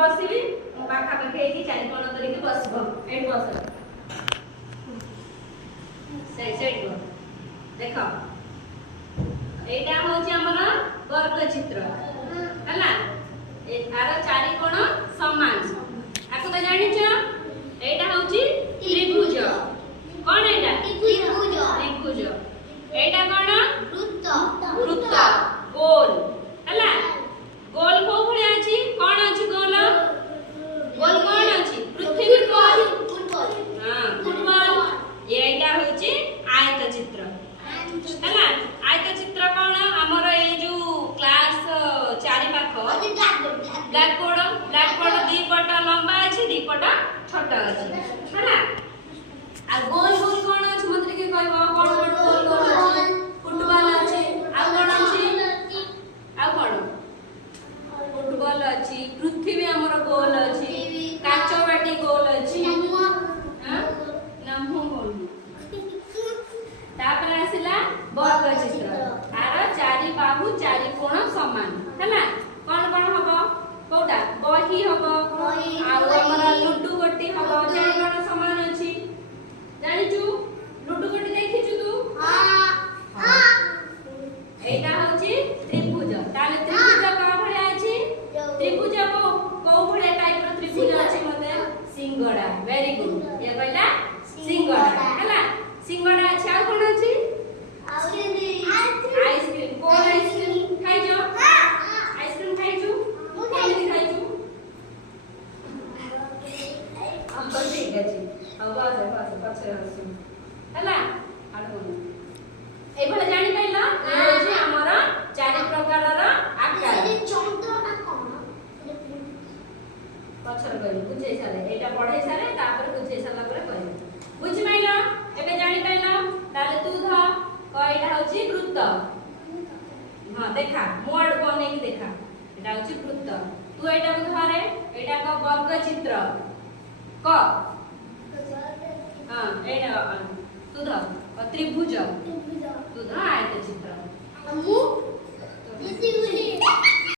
Busby पाखा पाखे की चारि कोण करके बसबो एट बस से देखो एटा होची हमर वर्ग चित्र हला आर चारि कोण समान आको तो जानि छ एटा होची त्रिभुज कोन एटा त्रिभुज एटा कोन वृत्त गोल हला गोल को भले अछि कोन अछि गोल गोल कोन अछि पृथ्वी गोल हां फुटबॉल एटा होची आयत चित्र हला आयत चित्र कोन हमर ए जो क्लास चारि पाख ब्लैक बोर्ड दी पट लंबा अछि दी पट छोटा अछि हला आ गोल गोल कोन अछि मत के कहबो कोन कोन गोल अछि फुटबॉल अछि आ कोन अछि आ कोन फुटबॉल अछि पृथ्वी हमर गोल अछि काचो बाटी गोल अछि हां नमहु गोल तापर आसिला वर्ग चित्र आर चारि बाहु चारि कोण समान हला कोन कोन हबो कोटा बही हबो आ हमरा लुडु गोटी हबो चारि कोण समान अछि जानिचु लुडु गोटी देखिचु तू हां एटा होची त्रिभुज ताले त्रिभुज का भले अछि त्रिभुज को भले टाइप रो त्रिभुज अछि मते सिंगड़ा वेरी गुड ये कहला सिंगड़ा हला सिंगड़ा अछि आ कोन अछि आइसक्रीम कोन आइसक्रीम खाइ जो आइसक्रीम खाइ जो केमि खाइ जो अब ठीक अछि अब बस पछे हसु हला आलो ए भले जानि पाइला ए होछि हमर चारि प्रकारर आकार पछर गली बुझै सारे एटा पढै सारे तापर बुझै साला पर कहै बुझि पाइला एबे जानि पाइला ताले तू ध कइटा होछि वृत्त हां देखा मोड बने की देखा एटा होछि वृत्त तू एटा को धरे एटा का वर्ग चित्र क हां एटा तू ध त्रिभुज तू ध आयत चित्र हमु त्रिभुज